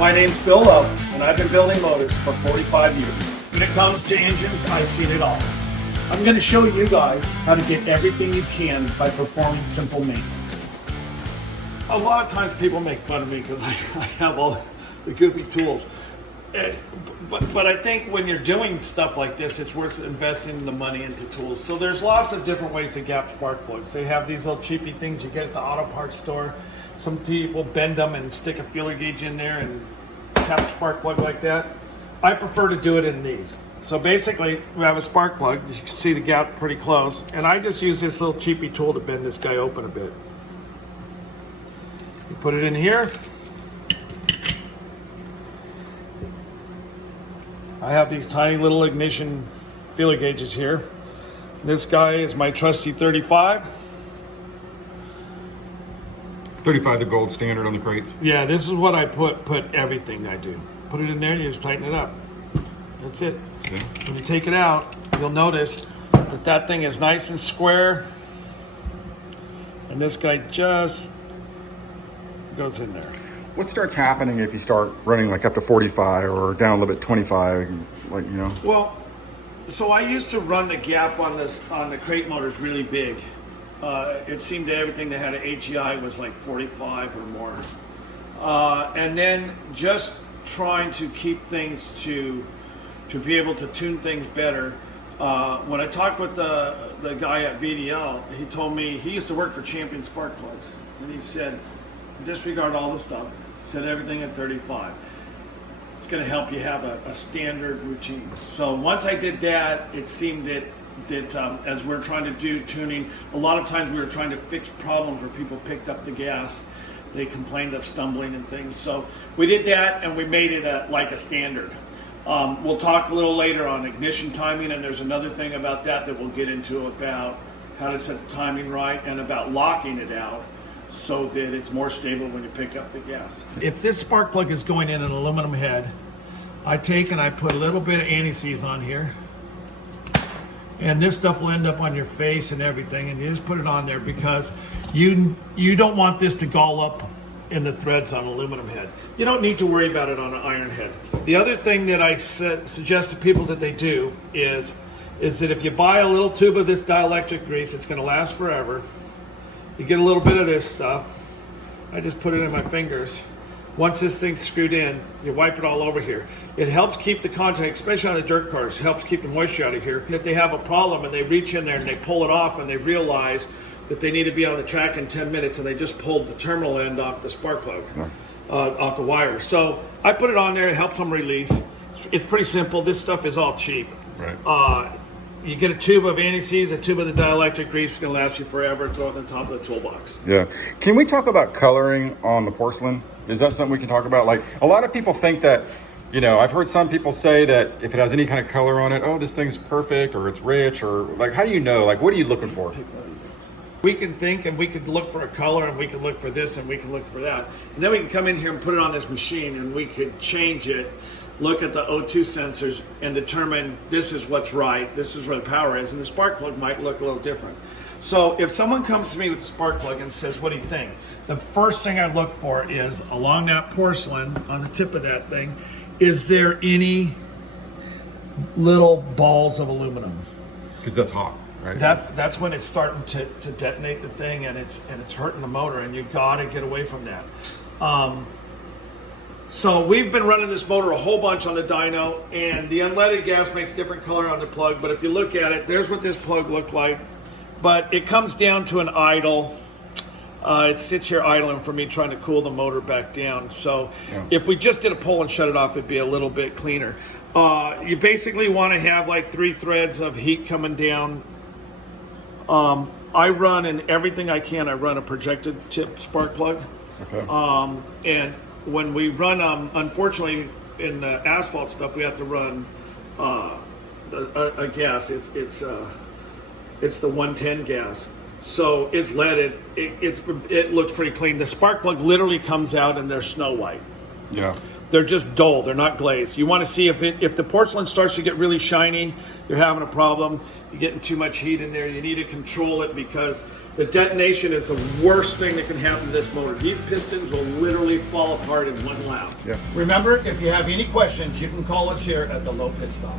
My name's Bill Lowe, and I've been building motors for 45 years. When it comes to engines, I've seen it all. I'm going to show you guys how to get everything you can by performing simple maintenance. A lot of times people make fun of me because I have all the goofy tools. But I think when you're doing stuff like this, it's worth investing the money into tools. So there's lots of different ways to gap spark plugs. They have these little cheapy things you get at the auto parts store. Some people bend them and stick a feeler gauge in there and tap a spark plug like that. I prefer to do it in these. So basically, we have a spark plug. You can see the gap pretty close. And I just use this little cheapy tool to bend this guy open a bit. You put it in here. I have these tiny little ignition feeler gauges here. This guy is my trusty 35. 35, the gold standard on the crates. Yeah, this is what I put everything I do. Put it in there and you just tighten it up. That's it. Yeah. When you take it out, you'll notice that that thing is nice and square. And this guy just goes in there. What starts happening if you start running like up to 45 or down a little bit 25, like, you know? Well, so I used to run the gap on the crate motors really big. It seemed that everything that had an HEI was like 45 or more. And then just trying to keep things to be able to tune things better. When I talked with the guy at VDL, he told me he used to work for Champion Spark Plugs. And he said, disregard all the stuff, set everything at 35. It's going to help you have a standard routine. So once I did that, it seemed that as we're trying to do tuning, a lot of times we were trying to fix problems where people picked up the gas. They complained of stumbling and things. So we did that and we made it like a standard. We'll talk a little later on ignition timing, and there's another thing about that we'll get into about how to set the timing right and about locking it out so that it's more stable when you pick up the gas. If this spark plug is going in an aluminum head, I take and I put a little bit of anti-seize on here. And this stuff will end up on your face and everything, and you just put it on there because you don't want this to gall up in the threads on an aluminum head. You don't need to worry about it on an iron head. The other thing that I suggest to people that they do is that if you buy a little tube of this dielectric grease, it's going to last forever. You get a little bit of this stuff. I just put it in my fingers. Once this thing's screwed in, you wipe it all over here. It helps keep the contact, especially on the dirt cars, helps keep the moisture out of here. If they have a problem and they reach in there and they pull it off and they realize that they need to be on the track in 10 minutes and they just pulled the terminal end off the spark plug, off the wire. So I put it on there, it helps them release. It's pretty simple. This stuff is all cheap. Right. You get a tube of anti-seize, a tube of the dielectric grease, it's gonna last you forever. Throw it on the top of the toolbox. Yeah. Can we talk about coloring on the porcelain? Is that something we can talk about? Like, a lot of people think that, you know, I've heard some people say that if it has any kind of color on it, oh, this thing's perfect or it's rich, or like, how do you know? Like, what are you looking for? We can think and we could look for a color and we could look for this and we can look for that. And then we can come in here and put it on this machine and we could change it, look at the O2 sensors and determine this is what's right, this is where the power is, and the spark plug might look a little different. So if someone comes to me with a spark plug and says, what do you think? The first thing I look for is along that porcelain, on the tip of that thing, is there any little balls of aluminum? Because that's hot, right? That's when it's starting to detonate the thing and it's hurting the motor, and you gotta get away from that. So we've been running this motor a whole bunch on the dyno, and the unleaded gas makes different color on the plug, but if you look at it, there's what this plug looked like. But it comes down to an idle. It sits here idling for me trying to cool the motor back down. So if we just did a pull and shut it off, it'd be a little bit cleaner. You basically want to have like 3 threads of heat coming down. I run in everything I can. I run a projected tip spark plug. Okay. And when we run, unfortunately, in the asphalt stuff, we have to run a gas. It's the 110 gas. So it's leaded. It looks pretty clean. The spark plug literally comes out and they're snow white. Yeah. they're just dull. They're not glazed. You want to see if the porcelain starts to get really shiny, you're having a problem. You're getting too much heat in there. You need to control it because the detonation is the worst thing that can happen to this motor. These pistons will literally fall apart in one lap. Yeah. Remember, if you have any questions, you can call us here at the Low Pit Stop.